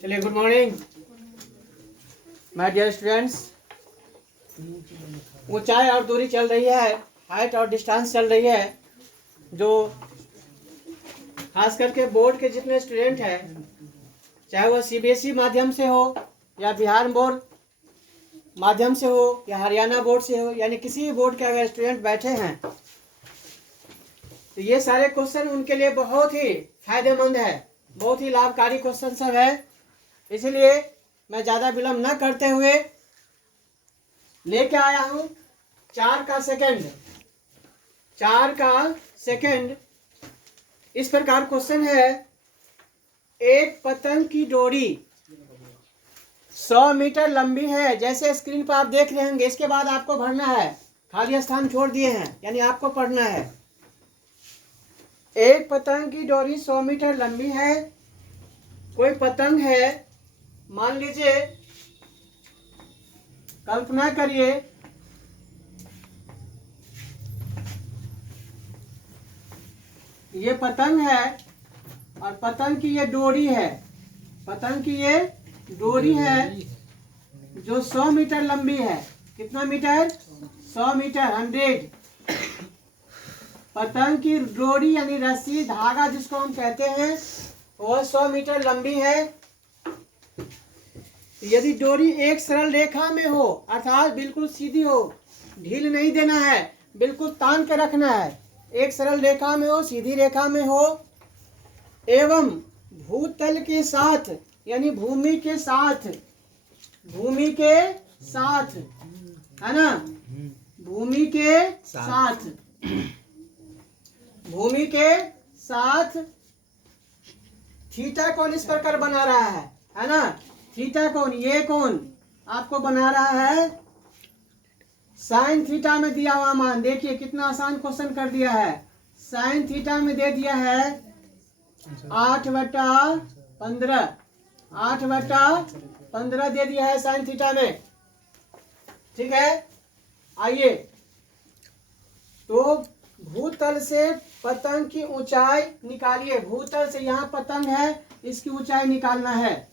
चलिए, good morning my dear students. ऊंचाई और दूरी चल रही है, हाइट और डिस्टेंस चल रही है। जो खास करके बोर्ड के जितने स्टूडेंट हैं, चाहे वह सीबीएसई माध्यम से हो या बिहार बोर्ड माध्यम से हो या हरियाणा बोर्ड से हो, यानी किसी भी बोर्ड के अगर स्टूडेंट बैठे हैं तो ये सारे क्वेश्चन उनके लिए बहुत ही फायदेमंद है, बहुत ही लाभकारी क्वेश्चन सब है। इसलिए मैं ज़्यादा विलंब न करते हुए लेके आया हूँ 4 का सेकंड। इस प्रकार क्वेश्चन है, एक पतंग की डोरी 100 मीटर लंबी है। जैसे स्क्रीन पर आप देख रहे होंगे, इसके बाद आपको भरना है, खाली स्थान छोड़ दिए हैं, यानी आपको पढ़ना है। एक पतंग की डोरी 100 मीटर लंबी है। कोई पतंग है, मान लीजिए, कल्पना करिए ये पतंग है और पतंग की ये डोरी है। पतंग की ये डोरी है जो 100 मीटर लंबी है। कितना मीटर? 100 मीटर, 100। पतंग की डोरी यानी रस्सी, धागा जिसको हम कहते हैं, वह 100 मीटर लंबी है। यदि डोरी एक सरल रेखा में हो, अर्थात बिल्कुल सीधी हो, ढील नहीं देना है, बिल्कुल तान के रखना है, एक सरल रेखा में हो, सीधी रेखा में हो, एवं भूतल के साथ यानी भूमि के साथ है ना, भूमि के साथ थीटा कोण इस प्रकार बना रहा है ना। थीटा कोण, ये कोण आपको बना रहा है साइन थीटा में दिया हुआ मान। देखिए कितना आसान क्वेश्चन कर दिया है। साइन थीटा में दे दिया है 8/15, 8/15 दे दिया है साइन थीटा में। ठीक है, आइए तो भूतल से पतंग की ऊंचाई निकालिए। भूतल से, यहाँ पतंग है, इसकी ऊंचाई निकालना है,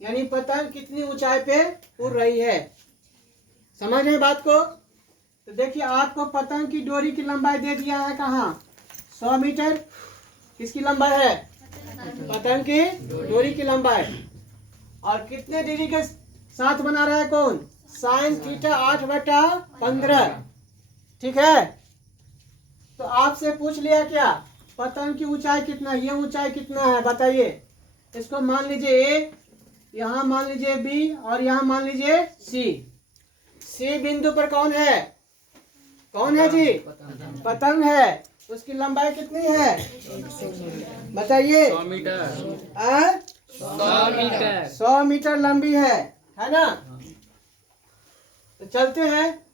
यानी पतंग कितनी ऊंचाई पे उड़ रही है। समझ रहे बात को? तो देखिए, आपको पतंग की डोरी की लंबाई दे दिया है कहाँ, 100 मीटर। किसकी लंबाई है? पतंग की डोरी की लंबाई। और कितने डिग्री के साथ बना रहा है कौन? Sine theta 8/15। ठीक है, तो आपसे पूछ लिया क्या, पतंग की ऊंचाई कितना, ये ऊंचाई कितना है बताइए। इसको मान लीजिए ए, यहाँ मान लीजिए बी और यहाँ मान लीजिए सी। सी बिंदु पर कौन है? कौन है जी? पतंग है। उसकी लंबाई कितनी है बताइए? 100 मीटर। 100 मीटर लंबी है ना। तो चलते हैं,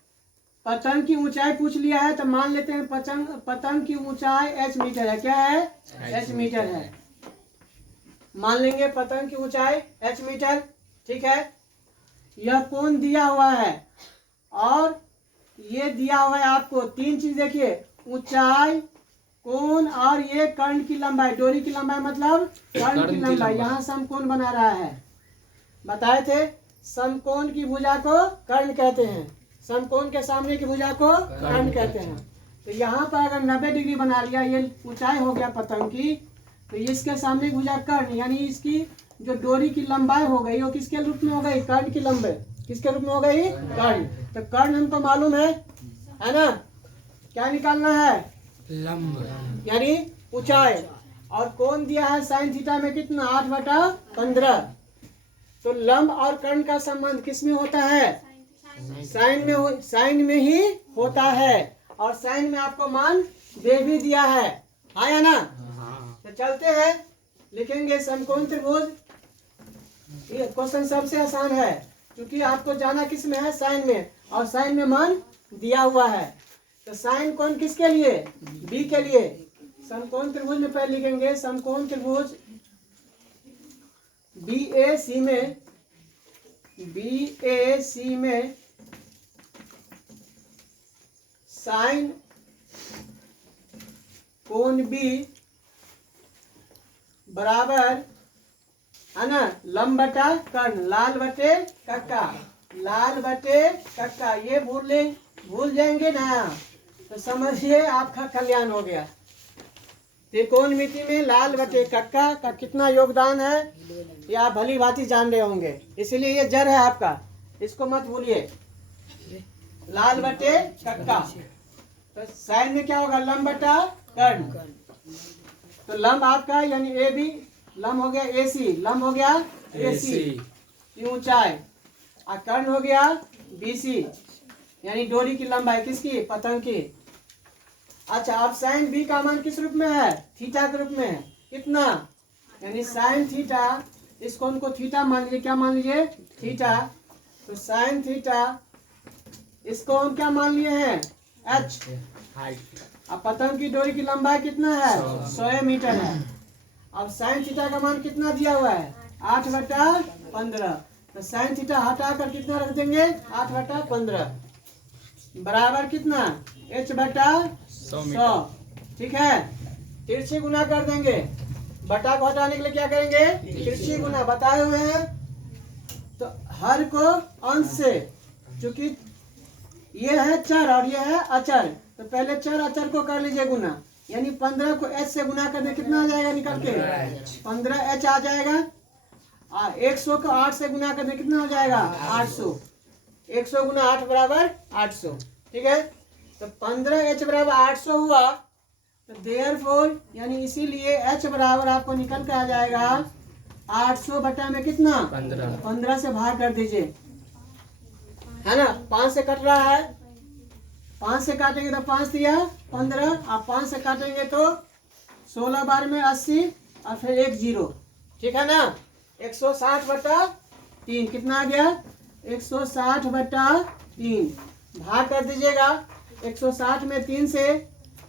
पतंग की ऊंचाई पूछ लिया है तो मान लेते हैं पतंग की ऊंचाई h मीटर है। क्या है? h मीटर है। मान लेंगे पतंग की ऊंचाई h मीटर। ठीक है, यह कोण दिया हुआ है और ये दिया हुआ है आपको 3 चीज। देखिए, ऊंचाई, कोण और ये कर्ण की लंबाई। डोरी की लंबाई मतलब कर्ण की लंबाई। यहाँ समकोण बना रहा है, बताए थे। समकोण की भुजा को कर्ण कहते हैं, समकोण के सामने की भुजा को कर्ण कहते हैं। तो यहाँ पर अगर 90 डिग्री बना लिया, ये ऊंचाई हो गया पतंग की, तो इसके सामने की भुजा कर्ण, यानी इसकी जो डोरी की लंबाई हो गई वो किसके रूप में हो गई? कर्ण की लंबाई। किसके रूप में हो गई? कर्ण। तो कर्ण हमको मालूम है ना। क्या निकालना है? लंब यानी ऊंचाई। और कोण दिया है साइन थीटा में कितना? 8/15। तो लंब और कर्ण का संबंध किस में होता है? साइन में ही होता है। और साइन में आपको मान दे भी दिया है, हाँ या ना। तो चलते हैं, लिखेंगे समकोण त्रिभुज। ये क्वेश्चन सबसे आसान है क्योंकि आपको जाना किस में है? साइन में, और साइन में मान दिया हुआ है। तो साइन कोण किसके लिए? बी के लिए। समकोण त्रिभुज में पहले लिखेंगे समकोण त्रिभुज BAC में साइन कोण बी बराबर है ना लंब बटा कर्ण, लाल बटे कक्का, लाल बटे कक्का। ये भूल जाएंगे ना तो समझिए आपका कल्याण हो गया। त्रिकोणमिति में लाल बटे कक्का का कितना योगदान है ये आप भली भांति जान रहे होंगे, इसलिए ये जड़ है आपका, इसको मत भूलिए। लाल बटे कक्का तो साइन में क्या होगा लंब बटा कर्ण। तो लंब आपका यानी ए बी, लंब हो गया AC, लंब हो गया AC की ऊंचाई, और कर्ण हो गया BC यानी डोरी की लंबाई, किसकी, पतंग की। अच्छा अब साइन बी का मान किस रूप में है, थीटा के रूप में है, कितना, यानी साइन थीटा, इस कोण को थीटा मान लीजिए, क्या मान लीजिए, थीटा। तो साइन थीटा इसको हम क्या मान लिए हैं, h। अब पतंग की डोरी की लंबाई कितना है, 100 मीटर है। अब साइन थीटा का मान कितना दिया हुआ है, 8/15। तो साइन थीटा हटा कर कितना रख देंगे, 8/15 बराबर कितना, h/100। ठीक है, तिरछी गुना कर देंगे, बटा को हटाने के लिए क्या करेंगे, तिरछी गुना बताए हुए हैं। तो हर को अंश से, चूंकि ये है चर और ये है अचर, तो पहले चर अचर को कर लीजिए गुना, यानी 15 को h से गुना करने कितना आ जाएगा निकल के, 15h आ जाएगा। 100 को 8 से गुना करने कितना हो जाएगा, 800। 100 गुना 8 बराबर 800। ठीक है, तो 15h बराबर 800 हुआ। तो देयरफॉर यानी इसीलिए h बराबर आपको निकल के आ जाएगा 800 बटा में कितना, 15 से भाग कर दीजिए, है ना। 5 से कट रहा है, 5 से काटेंगे तो 5 दिया 15, आप 5 से काटेंगे तो 16 बार में 80 और फिर 1 0। ठीक है ना, 160/3 कितना आ गया, 160/3 भाग कर दीजिएगा 160 में 3 से,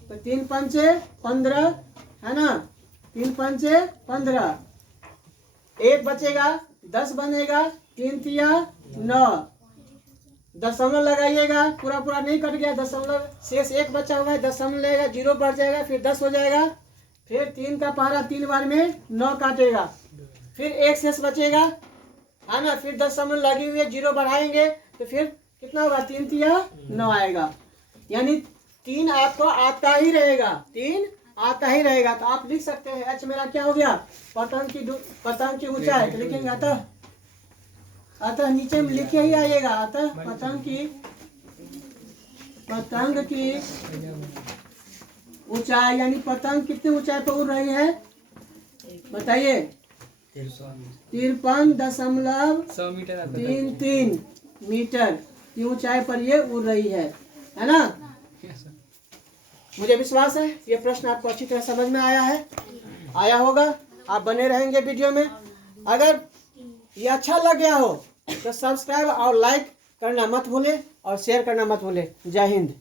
तो 3 पंचे 15 है ना, 3 पंचे 15, 1 बचेगा 10 बनेगा, 3 तिया 9, दशमलव लगाइएगा, पूरा नहीं कट गया, दशमलव शेष 1 बचा हुआ है, दशमलव लगेगा 0 बढ़ जाएगा, फिर 10 हो जाएगा, फिर 3 का पहरा 3 बार में 9 काटेगा, फिर 1 शेष बचेगा, है ना, फिर दशमलव लगी हुई है 0 बढ़ाएंगे तो फिर कितना होगा, 3 तिया 9 आएगा, यानी 3 आपको आता ही रहेगा, 3 आता ही रहेगा। तो आप लिख सकते हैं h मेरा क्या हो गया, पतंग की ऊंचाई, तो लिखेंगे अतः नीचे में लिखे ही आइएगा, अतः पतंग की ऊंचाई, यानी पतंग कितनी ऊंचाई पर उड़ रही है बताइए, 53.33 मीटर की ऊंचाई पर ये उड़ रही है ना। मुझे विश्वास है ये प्रश्न आपको अच्छी तरह समझ में आया होगा। आप बने रहेंगे वीडियो में। अगर ये अच्छा लग गया हो तो सब्सक्राइब और लाइक करना मत भूलें और शेयर करना मत भूलें। जय हिंद।